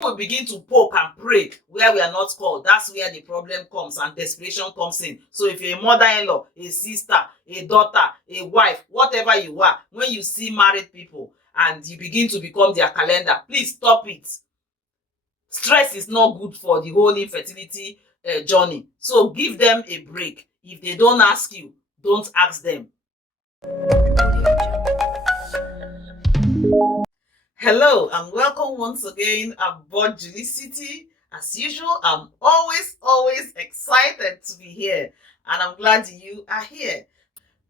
We begin to poke and pray where we are not called. That's where the problem comes and desperation comes in. So if you're a mother-in-law, a sister, a daughter, a wife, whatever you are, when you see married people and you begin to become their calendar, please stop it. Stress is not good for the whole infertility journey. So give them a break. If they don't ask you, don't ask them. Hello and welcome once again aboard JulieCity. As usual, I'm always excited to be here, and I'm glad you are here.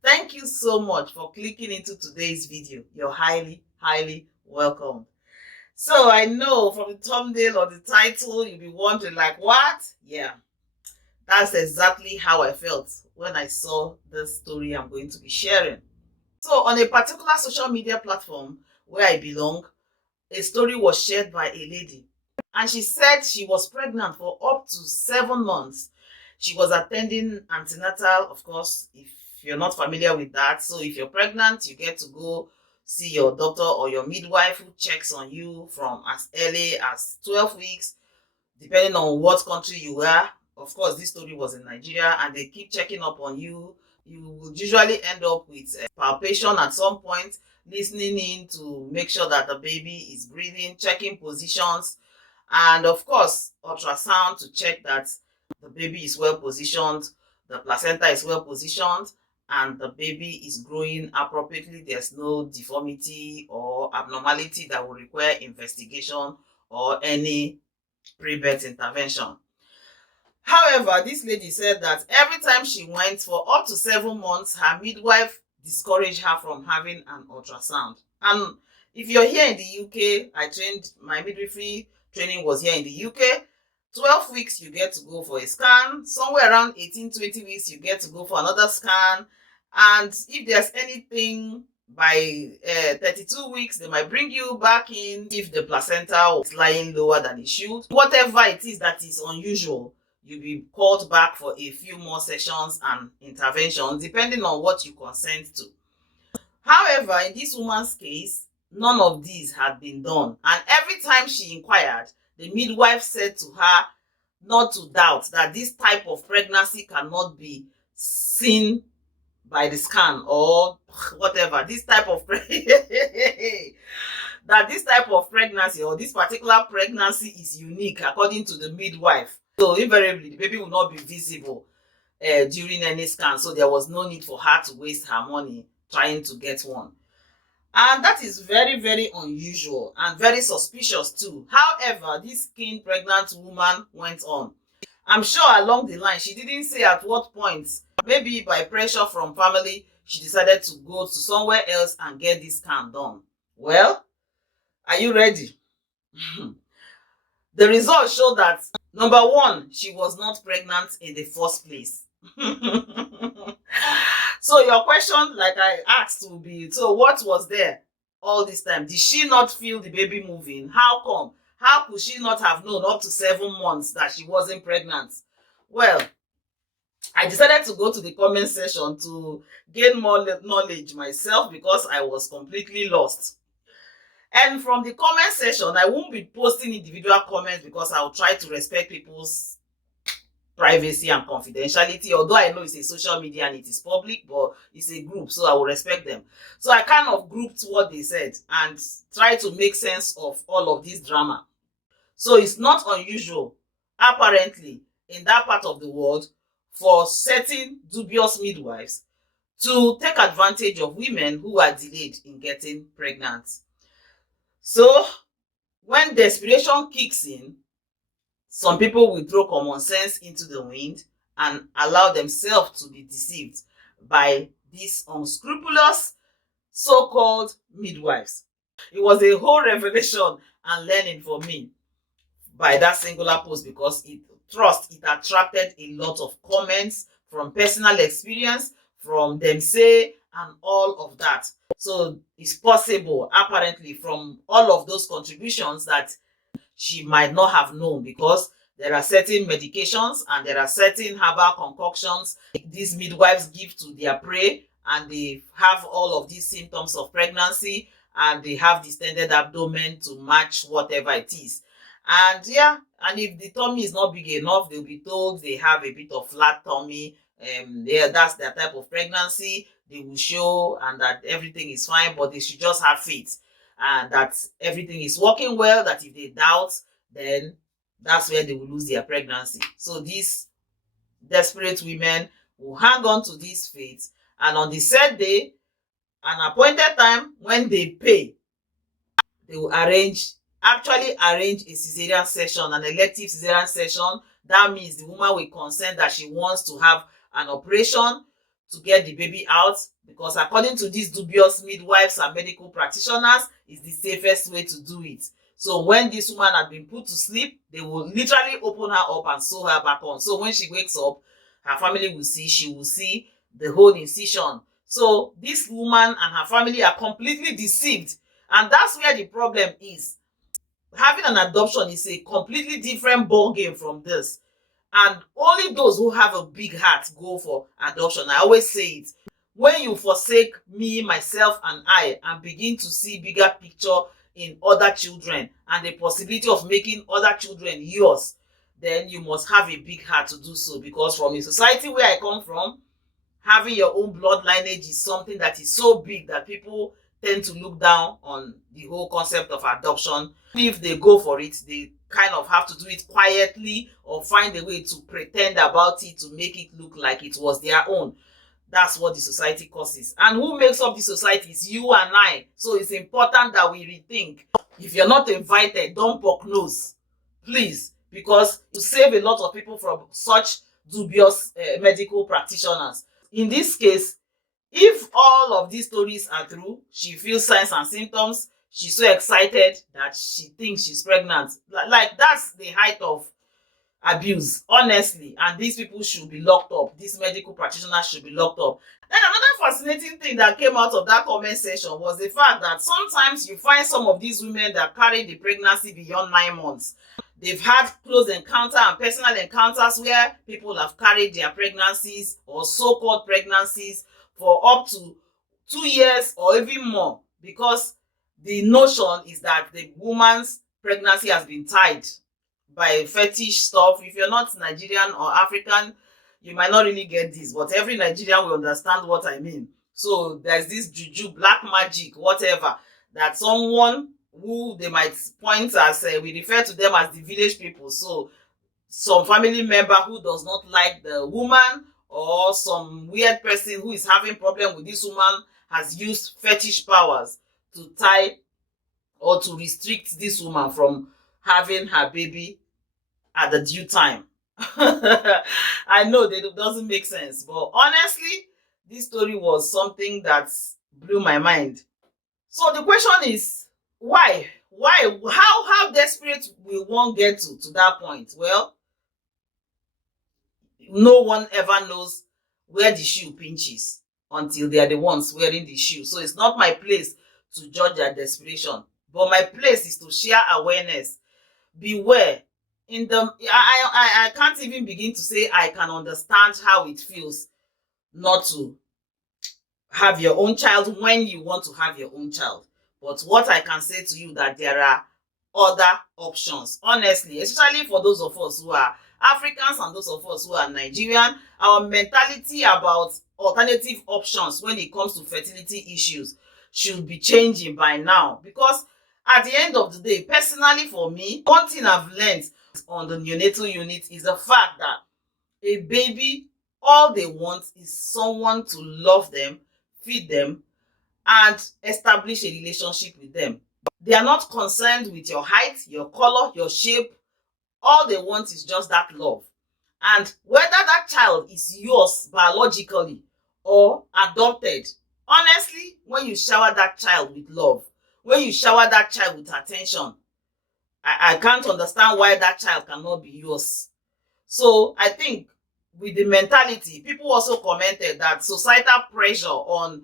Thank you so much for clicking into today's video. You're highly welcome. So I know from the thumbnail or the title, you'll be wondering like, what? Yeah, that's exactly how I felt when I saw this story I'm going to be sharing. So on a particular social media platform where I belong, a story was shared by a lady, and she said she was pregnant for up to 7 months. She was attending antenatal, of course, if you're not familiar with that. So if you're pregnant, you get to go see your doctor or your midwife who checks on you from as early as 12 weeks, depending on what country you are. Of course, this story was in Nigeria, and they keep checking up on you. You will usually end up with palpation at some point, listening in to make sure that the baby is breathing, checking positions, and of course, ultrasound to check that the baby is well positioned, the placenta is well positioned, and the baby is growing appropriately. There's no deformity or abnormality that will require investigation or any pre-birth intervention. However, this lady said that every time she went for up to 7 months, her midwife discouraged her from having an ultrasound. And if you're here in the UK, my midwifery training was here in the UK. 12 weeks, you get to go for a scan. Somewhere around 18-20 weeks, you get to go for another scan. And if there's anything by 32 weeks, they might bring you back in if the placenta is lying lower than it should. Whatever it is that is unusual, you'll be called back for a few more sessions and interventions, depending on what you consent to. However, in this woman's case, none of these had been done. And every time she inquired, the midwife said to her not to doubt that this type of pregnancy cannot be seen by the scan or whatever. This type of that this type of pregnancy or this particular pregnancy is unique according to the midwife. So invariably, the baby will not be visible during any scan. So there was no need for her to waste her money trying to get one. And that is very unusual and very suspicious too. However, this skin pregnant woman went on. I'm sure along the line, she didn't say at what point, maybe by pressure from family, she decided to go to somewhere else and get this scan done. Well, are you ready? The results show that, number one, she was not pregnant in the first place. So your question, like I asked, will be, so what was there all this time? Did she not feel the baby moving? How come? How could she not have known up to 7 months that she wasn't pregnant? Well, I decided to go to the comment section to gain more knowledge myself because I was completely lost. And from the comment section, I won't be posting individual comments because I will try to respect people's privacy and confidentiality, although I know it's a social media and it is public, but it's a group, so I will respect them. So I kind of grouped what they said and tried to make sense of all of this drama. So it's not unusual, apparently, in that part of the world for certain dubious midwives to take advantage of women who are delayed in getting pregnant. So when desperation kicks in, some people will throw common sense into the wind and allow themselves to be deceived by these unscrupulous so-called midwives. It was a whole revelation and learning for me by that singular post because it attracted a lot of comments from personal experience, from them say, and all of that. So it's possible, apparently, from all of those contributions that she might not have known, because there are certain medications and there are certain herbal concoctions these midwives give to their prey, and they have all of these symptoms of pregnancy, and they have distended abdomen to match whatever it is. And yeah, and if the tummy is not big enough, they'll be told they have a bit of flat tummy. Yeah, that's their type of pregnancy. They will show and that everything is fine, but they should just have faith and that everything is working well. That if they doubt, then that's where they will lose their pregnancy. So these desperate women will hang on to this faith, and on the said day, an appointed time when they pay, they will actually arrange a cesarean session, an elective cesarean session. That means the woman will consent that she wants to have an operation to get the baby out, because according to these dubious midwives and medical practitioners, it's the safest way to do it. So when this woman had been put to sleep, they will literally open her up and sew her back on. So when she wakes up, her family will see, she will see the whole incision. So this woman and her family are completely deceived. And that's where the problem is. Having an adoption is a completely different ball game from this. And only those who have a big heart go for adoption. I always say it. When you forsake me, myself, and I, and begin to see bigger picture in other children and the possibility of making other children yours, then you must have a big heart to do so. Because from a society where I come from, having your own blood lineage is something that is so big that people tend to look down on the whole concept of adoption. If they go for it, they kind of have to do it quietly or find a way to pretend about it to make it look like it was their own. That's what the society causes. And who makes up the society is you and I. So it's important that we rethink. If you're not invited, don't poke nose, please, because you save a lot of people from such dubious medical practitioners. In this case, if all of these stories are true, she feels signs and symptoms, she's so excited that she thinks she's pregnant. Like that's the height of abuse, honestly. And these people should be locked up. These medical practitioners should be locked up. Then another fascinating thing that came out of that comment section was the fact that sometimes you find some of these women that carry the pregnancy beyond 9 months. They've had close encounter and personal encounters where people have carried their pregnancies or so-called pregnancies for up to 2 years or even more, because the notion is that the woman's pregnancy has been tied by fetish stuff. If you're not Nigerian or African, you might not really get this, but every Nigerian will understand what I mean. So there's this juju, black magic, whatever, that someone who they might point as, we refer to them as the village people. So some family member who does not like the woman, or some weird person who is having problem with this woman, has used fetish powers to tie or to restrict this woman from having her baby at the due time. I know that it doesn't make sense, but honestly, this story was something that blew my mind. So the question is, why? How desperate will one get to that point? Well, no one ever knows where the shoe pinches until they are the ones wearing the shoe. So it's not my place to judge their desperation, but my place is to share awareness. Beware. I can't even begin to say I can understand how it feels not to have your own child when you want to have your own child. But what I can say to you, that there are other options, honestly, especially for those of us who are Africans and those of us who are Nigerian. Our mentality about alternative options when it comes to fertility issues should be changing by now, because at the end of the day, personally for me, one thing I've learned on the neonatal unit is the fact that a baby, all they want is someone to love them, feed them, and establish a relationship with them. They are not concerned with your height, your color, your shape. All they want is just that love. And whether that child is yours biologically or adopted, honestly, when you shower that child with love, when you shower that child with attention, I can't understand why that child cannot be yours. So I think with the mentality, people also commented that societal pressure on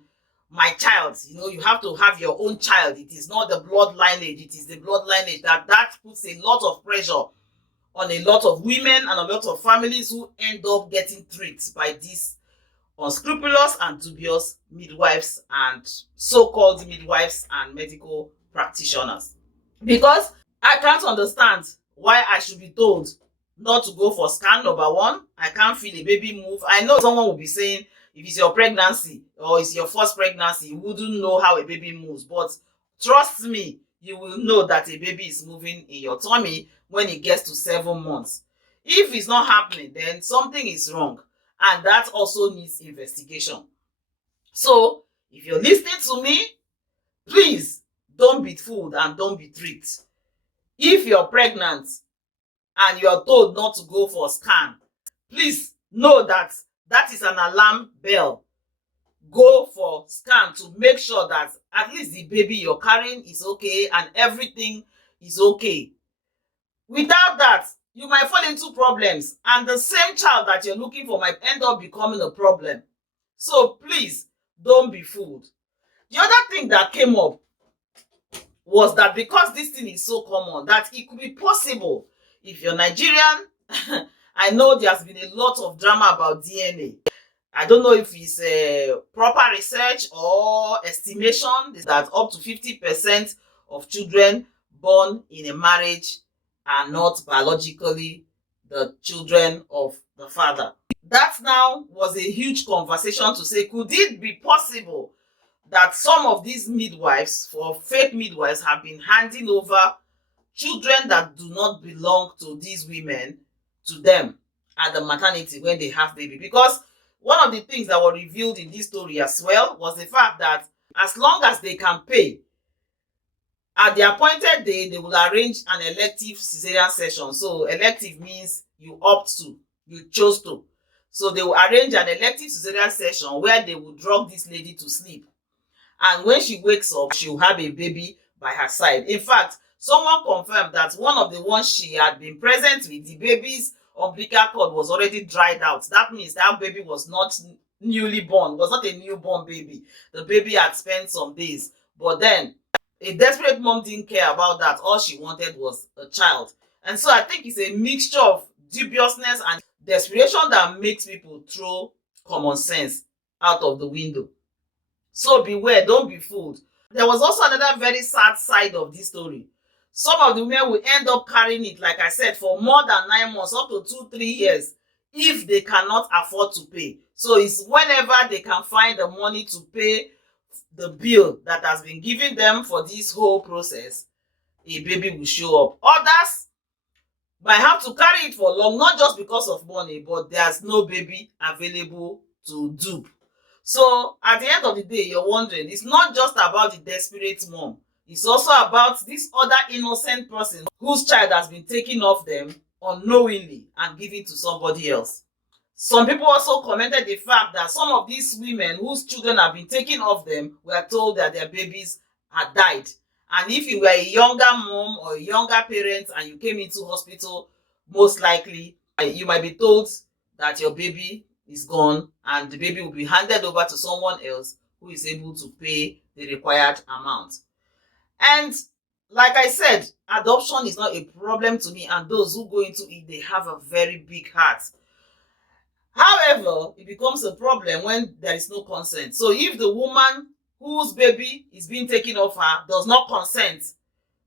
my child, you have to have your own child. It is not the blood lineage, it is the blood lineage. That puts a lot of pressure on a lot of women and a lot of families who end up getting tricked by these unscrupulous and dubious midwives and so-called midwives and medical practitioners. Because I can't understand why I should be told not to go for scan. Number one, I can't feel a baby move. I know someone will be saying if it's your pregnancy or it's your first pregnancy, you wouldn't know how a baby moves. But trust me, you will know that a baby is moving in your tummy when it gets to 7 months. If it's not happening, then something is wrong, and that also needs investigation. So if you're listening to me, please don't be fooled and don't be tricked. If you're pregnant and you're told not to go for a scan, please know that that is an alarm bell. Go for scan to make sure that at least the baby you're carrying is okay and everything is okay. Without that, you might fall into problems, and the same child that you're looking for might end up becoming a problem. So please don't be fooled. The other thing that came up was that because this thing is so common, that it could be possible if you're Nigerian. I know there's been a lot of drama about DNA. I don't know if it's proper research or estimation that up to 50% of children born in a marriage are not biologically the children of the father. That now was a huge conversation to say, could it be possible that some of these midwives, for fake midwives, have been handing over children that do not belong to these women to them at the maternity when they have baby? Because one of the things that were revealed in this story as well was the fact that as long as they can pay, at the appointed day, they will arrange an elective cesarean session. So elective means you opt to, you chose to. So they will arrange an elective cesarean session where they will drug this lady to sleep. And when she wakes up, she'll have a baby by her side. In fact, someone confirmed that one of the ones she had been present with, the baby's umbilical cord was already dried out. That means that baby was not newly born, was not a newborn baby. The baby had spent some days. But then, a desperate mom didn't care about that. All she wanted was a child. And so I think it's a mixture of dubiousness and desperation that makes people throw common sense out of the window. So beware, don't be fooled. There was also another very sad side of this story. Some of the women will end up carrying it, like I said, for more than 9 months, up to 2-3 years, if they cannot afford to pay. So it's whenever they can find the money to pay the bill that has been given them for this whole process, a baby will show up. Others might have to carry it for long, not just because of money, but there's no baby available to dupe. So at the end of the day, you're wondering, it's not just about the desperate mom. It's also about this other innocent person whose child has been taken off them unknowingly and given to somebody else. Some people also commented the fact that some of these women whose children have been taken off them were told that their babies had died. And if you were a younger mom or a younger parent and you came into hospital, most likely you might be told that your baby is gone and the baby will be handed over to someone else who is able to pay the required amount. And like I said, adoption is not a problem to me, and those who go into it, they have a very big heart. However, it becomes a problem when there is no consent. So if the woman whose baby is being taken off her does not consent,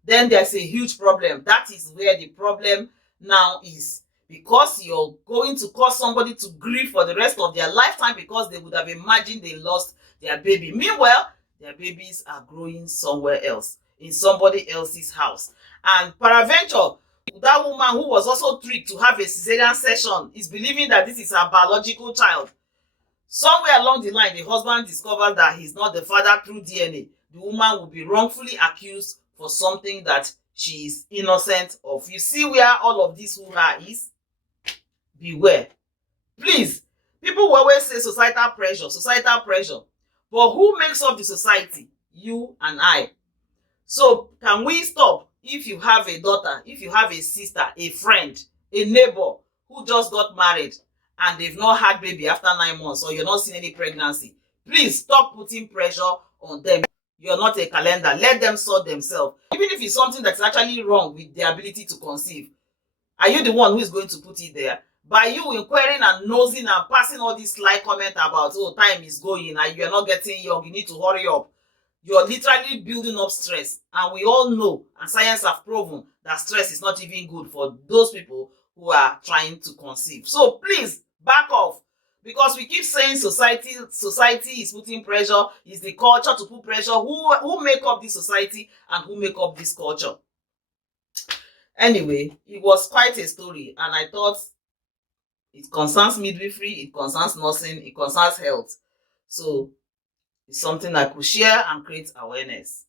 then there's a huge problem. That is where the problem now is. Because you're going to cause somebody to grieve for the rest of their lifetime because they would have imagined they lost their baby. Meanwhile, their babies are growing somewhere else, in somebody else's house. And peradventure, that woman who was also tricked to have a cesarean session is believing that this is her biological child. Somewhere along the line, the husband discovered that he's not the father through DNA. The woman will be wrongfully accused for something that she is innocent of. You see where all of this hoo-ha is? Beware. Please, people will always say societal pressure, societal pressure. But who makes up the society? You and I. So can we stop? If you have a daughter, if you have a sister, a friend, a neighbor who just got married and they've not had baby after 9 months, or you're not seeing any pregnancy, please stop putting pressure on them. You're not a calendar. Let them sort themselves. Even if it's something that's actually wrong with their ability to conceive, are you the one who is going to put it there? By you inquiring and nosing and passing all this sly comment about, oh, time is going and you're not getting young, you need to hurry up, you're literally building up stress. And we all know, and science have proven, that stress is not even good for those people who are trying to conceive. So please back off, because we keep saying society is putting pressure, is the culture to put pressure. Who make up this society and who make up this culture? Anyway, it was quite a story, and I thought it concerns midwifery, it concerns nursing, it concerns health. So it's something I could share and create awareness.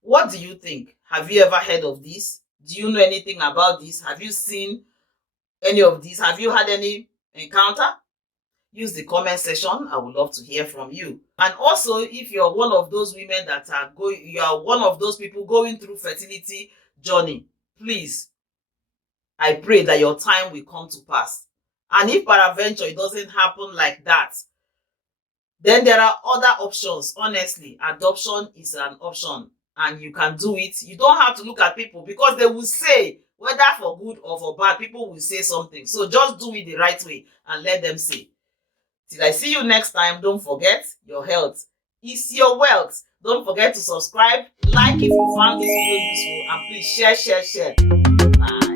What do you think? Have you ever heard of this? Do you know anything about this? Have you seen any of this? Have you had any encounter? Use the comment section. I would love to hear from you. And also, if you're one of those women that are you are one of those people going through fertility journey, please, I pray that your time will come to pass. And if peradventure it doesn't happen like that, then there are other options. Honestly, adoption is an option, and you can do it. You don't have to look at people, because they will say, whether for good or for bad, people will say something. So just do it the right way and let them say. Till I see you next time, don't forget, your health is your wealth. Don't forget to subscribe, like if you found this video useful, and please share. Bye.